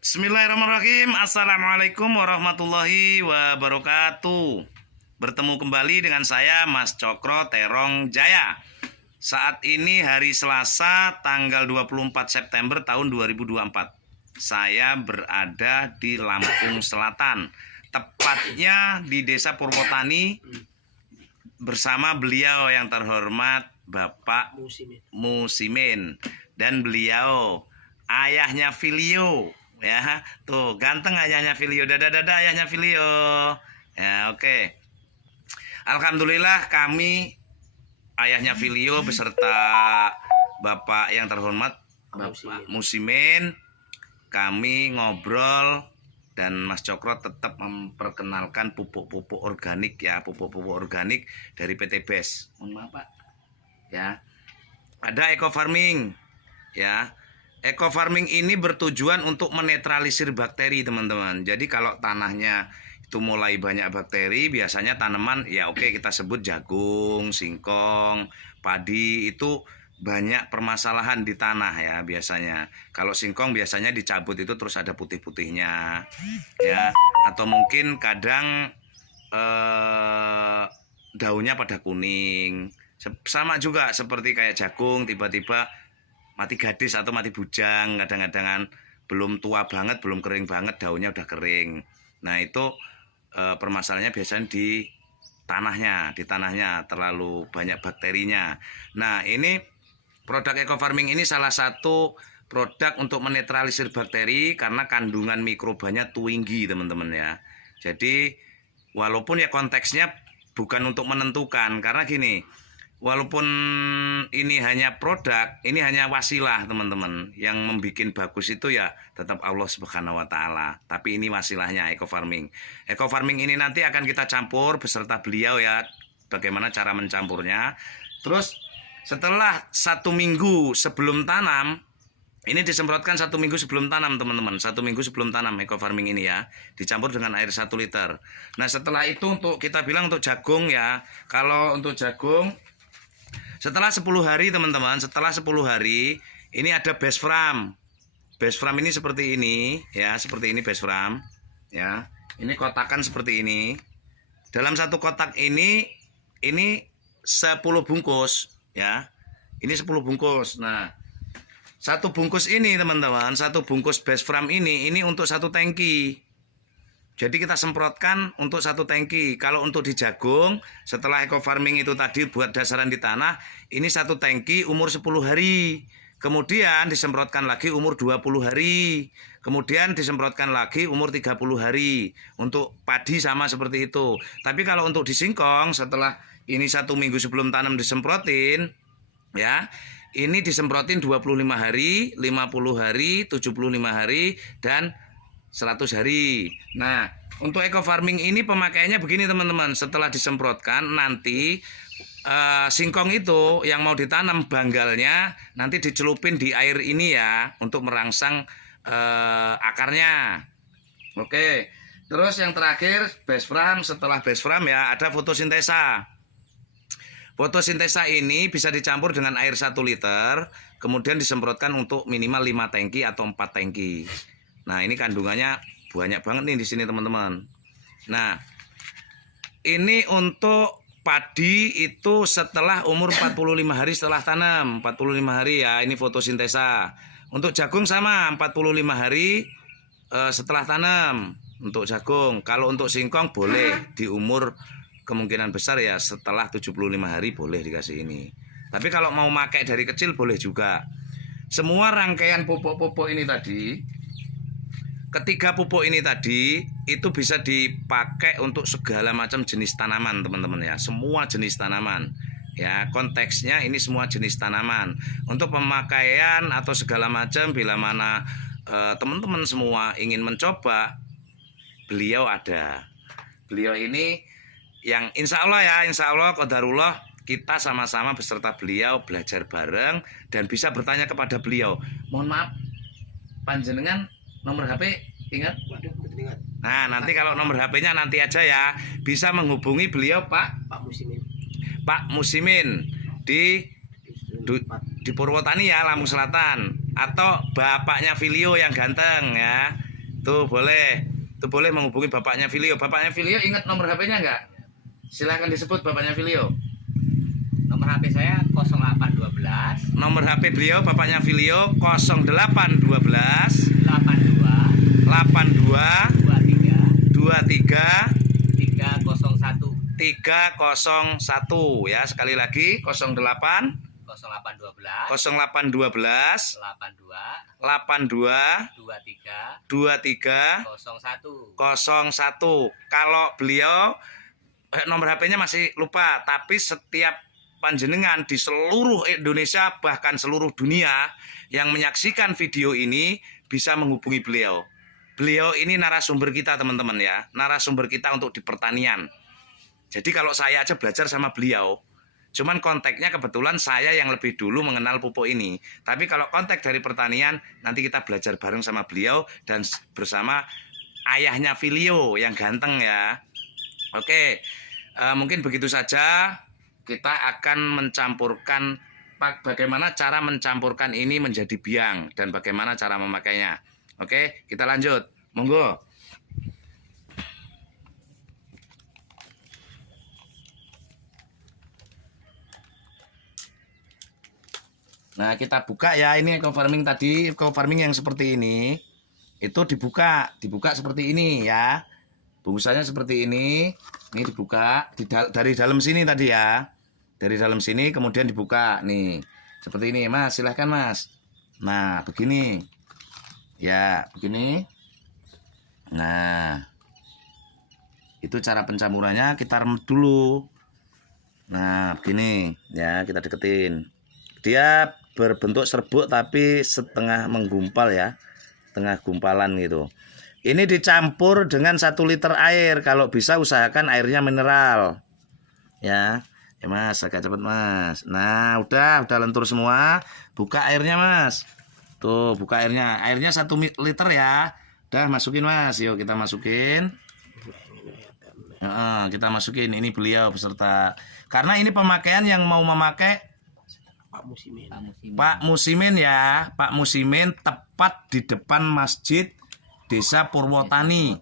Bismillahirrahmanirrahim. Assalamualaikum warahmatullahi wabarakatuh. Bertemu kembali dengan saya Mas Cokro Terong Jaya. Saat ini hari Selasa tanggal 24 September tahun 2024. Saya berada di Lampung Selatan, tepatnya di Desa Purwotani bersama beliau yang terhormat Bapak Musimin dan beliau ayahnya Filio. Ya, tuh ganteng ayahnya Filio, dada ayahnya Filio. Ya, oke. Alhamdulillah kami ayahnya Filio beserta Bapak yang terhormat Bapak Musimin, kami ngobrol dan Mas Cokro tetap memperkenalkan pupuk-pupuk organik ya, pupuk-pupuk organik dari PT BES. Mohon maaf Pak. Ya. Ada eco farming ya. Eco farming ini bertujuan untuk menetralisir bakteri, teman-teman. Jadi kalau tanahnya itu mulai banyak bakteri, biasanya tanaman ya oke kita sebut jagung, singkong, padi itu banyak permasalahan di tanah ya biasanya. Kalau singkong biasanya dicabut itu terus ada putih-putihnya ya, atau mungkin kadang daunnya pada kuning. Sama juga seperti kayak jagung tiba-tiba mati gadis atau mati bujang, kadang-kadang belum tua banget, belum kering banget, daunnya udah kering. Nah itu permasalahannya biasanya di tanahnya terlalu banyak bakterinya. Nah ini produk eco farming ini salah satu produk untuk menetralisir bakteri karena kandungan mikrobanya tinggi, teman-teman ya. Jadi walaupun ya konteksnya bukan untuk menentukan, karena gini, walaupun ini hanya produk, ini hanya wasilah teman-teman. Yang membuat bagus itu ya tetap Allah Subhanahu wa Ta'ala. Tapi ini wasilahnya eco farming. Eco farming ini nanti akan kita campur beserta beliau ya, bagaimana cara mencampurnya. Terus setelah 1 minggu sebelum tanam, ini disemprotkan 1 minggu sebelum tanam teman-teman. 1 minggu sebelum tanam eco farming ini ya, dicampur dengan air 1 liter. Nah setelah itu untuk kita bilang untuk jagung ya, kalau untuk jagung setelah 10 hari teman-teman, setelah 10 hari ini ada base frame. Base frame ini seperti ini ya, seperti ini base frame ya. Ini kotakan seperti ini. Dalam satu kotak ini 10 bungkus ya. Ini 10 bungkus. Nah, satu bungkus ini teman-teman, satu bungkus base frame ini untuk 1 tangki. Jadi kita semprotkan untuk 1 tangki. Kalau untuk di jagung, setelah eco farming itu tadi buat dasaran di tanah, ini 1 tangki umur 10 hari. Kemudian disemprotkan lagi umur 20 hari. Kemudian disemprotkan lagi umur 30 hari. Untuk padi sama seperti itu. Tapi kalau untuk di singkong, setelah ini 1 minggu sebelum tanam disemprotin, ya, ini disemprotin 25 hari, 50 hari, 75 hari, dan 100 hari. Nah, untuk eco farming ini pemakaiannya begini teman-teman. Setelah disemprotkan nanti singkong itu yang mau ditanam banggalnya nanti dicelupin di air ini ya untuk merangsang akarnya. Oke. Terus yang terakhir base frame. Setelah base frame ya ada fotosintesa. Fotosintesa ini bisa dicampur dengan air 1 liter, kemudian disemprotkan untuk minimal 5 tangki atau 4 tangki. Nah, ini kandungannya banyak banget nih di sini, teman-teman. Nah, ini untuk padi itu setelah umur 45 hari setelah tanam. 45 hari ya, ini fotosintesa. Untuk jagung sama, 45 hari setelah tanam untuk jagung. Kalau untuk singkong boleh di umur kemungkinan besar ya setelah 75 hari boleh dikasih ini. Tapi kalau mau pakai dari kecil boleh juga. Semua rangkaian pupuk-pupuk ini tadi, ketiga pupuk ini tadi itu bisa dipakai untuk segala macam jenis tanaman teman-teman ya, semua jenis tanaman ya, konteksnya ini semua jenis tanaman. Untuk pemakaian atau segala macam bila mana teman-teman semua ingin mencoba, beliau ada. Beliau ini yang insya Allah qadarullah kita sama-sama beserta beliau belajar bareng dan bisa bertanya kepada beliau. Mohon maaf panjenengan nomor HP ingat? Waduh, ingat. Nah, nanti kalau nomor HP-nya nanti aja ya. Bisa menghubungi beliau Pak Musimin di Purwotani ya, Lampung Selatan, atau bapaknya Filio yang ganteng ya. Tuh boleh. Tuh boleh menghubungi bapaknya Filio. Bapaknya Filio ingat nomor HP-nya nggak? Silahkan disebut bapaknya Filio. Nomor HP saya 0812 Nomor HP beliau bapaknya Filio 0812 82 82 23 23 301 301 ya. Sekali lagi 08 0812 0812 82 82 23 23 01. 01. Kalau beliau nomor HP-nya masih lupa, tapi setiap panjenengan di seluruh Indonesia bahkan seluruh dunia yang menyaksikan video ini bisa menghubungi beliau. Beliau ini narasumber kita teman-teman ya, narasumber kita untuk di pertanian. Jadi kalau saya aja belajar sama beliau, cuman kontaknya kebetulan saya yang lebih dulu mengenal pupuk ini. Tapi kalau kontak dari pertanian, nanti kita belajar bareng sama beliau dan bersama ayahnya Filio yang ganteng ya. Oke, mungkin begitu saja. Kita akan mencampurkan bagaimana cara mencampurkan ini menjadi biang dan bagaimana cara memakainya. Oke, kita lanjut. Monggo. Nah, kita buka ya. Ini eco farming tadi, eco farming yang seperti ini. Itu dibuka seperti ini ya. Bungkusannya seperti ini. Ini dibuka dari dalam sini tadi ya. Dari dalam sini kemudian dibuka nih. Seperti ini, Mas. Silahkan, Mas. Nah, begini. Ya, begini. Nah. Itu cara pencampurannya, kita remet dulu. Nah, begini. Ya, kita deketin. Dia berbentuk serbuk tapi setengah menggumpal ya. Tengah gumpalan gitu. Ini dicampur dengan 1 liter air. Kalau bisa usahakan airnya mineral. Ya. Ya Mas, agak cepat Mas. Nah, udah lentur semua. Buka airnya Mas. Tuh, buka airnya. Airnya 1 liter ya. Udah masukin Mas. Yuk kita masukin. Kita masukin. Ini beliau beserta. Karena ini pemakaian yang mau memakai Pak Musimin ya. Pak Musimin tepat di depan Masjid Desa Purwotani.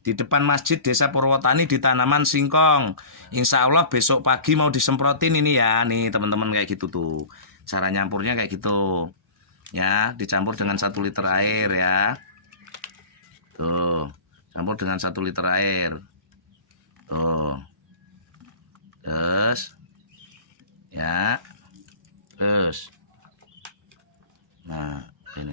Di depan Masjid Desa Purwotani di tanaman singkong. Insya Allah besok pagi mau disemprotin ini ya. Nih teman-teman kayak gitu tuh. Cara nyampurnya kayak gitu. Ya, dicampur dengan 1 liter air ya. Tuh, campur dengan 1 liter air. Tuh. Terus. Ya. Terus. Nah, ini.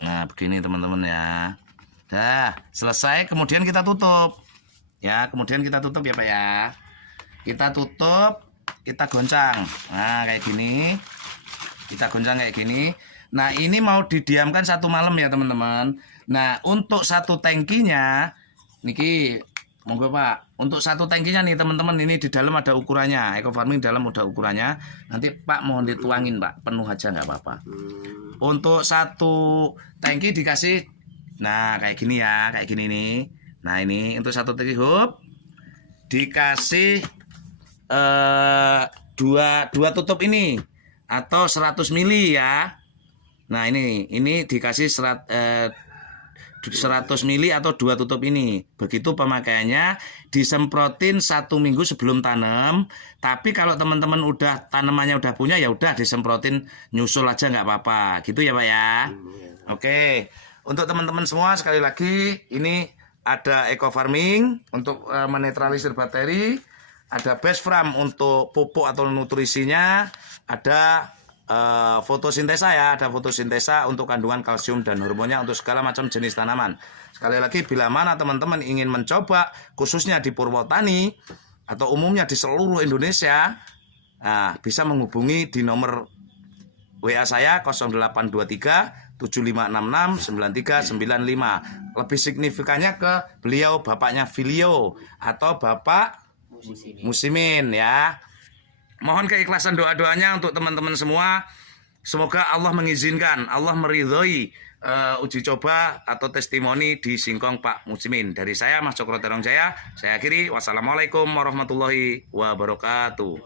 Nah, begini teman-teman ya. Dah, selesai kemudian kita tutup. Ya, kemudian kita tutup ya, Pak ya. Kita tutup, kita goncang. Nah, kayak gini. Kita goncang kayak gini. Nah, ini mau didiamkan 1 malam ya, teman-teman. Nah, untuk 1 tangkinya niki monggo Pak. Untuk 1 tangkinya nih, teman-teman, ini di dalam ada ukurannya. Eco farming dalam ada ukurannya. Nanti Pak mohon dituangin, Pak. Penuh aja nggak apa-apa. Untuk 1 tangki dikasih nah kayak gini ya, kayak gini nih. Nah ini untuk 1 tangki hub dikasih dua tutup ini atau 100 mili ya. Nah ini dikasih 100 mili atau 2 tutup ini. Begitu pemakaiannya, disemprotin 1 minggu sebelum tanam. Tapi kalau teman-teman udah tanamannya udah punya ya udah disemprotin nyusul aja nggak apa-apa. Gitu ya Pak ya. Oke. Untuk teman-teman semua sekali lagi ini ada eco farming untuk menetralisir bakteri, ada best farm untuk pupuk atau nutrisinya, ada fotosintesa ya, ada fotosintesa untuk kandungan kalsium dan hormonnya untuk segala macam jenis tanaman. Sekali lagi bila mana teman-teman ingin mencoba khususnya di Purwotani atau umumnya di seluruh Indonesia, bisa menghubungi di nomor WA saya 0823 7566 9395. Lebih signifikannya ke beliau bapaknya Filio atau Bapak Musimin ya. Mohon keikhlasan doa-doanya untuk teman-teman semua. Semoga Allah mengizinkan, Allah meridhoi uji coba atau testimoni di singkong Pak Musimin. Dari saya Mas Cokro Terong Jaya, saya akhiri. Wassalamualaikum warahmatullahi wabarakatuh.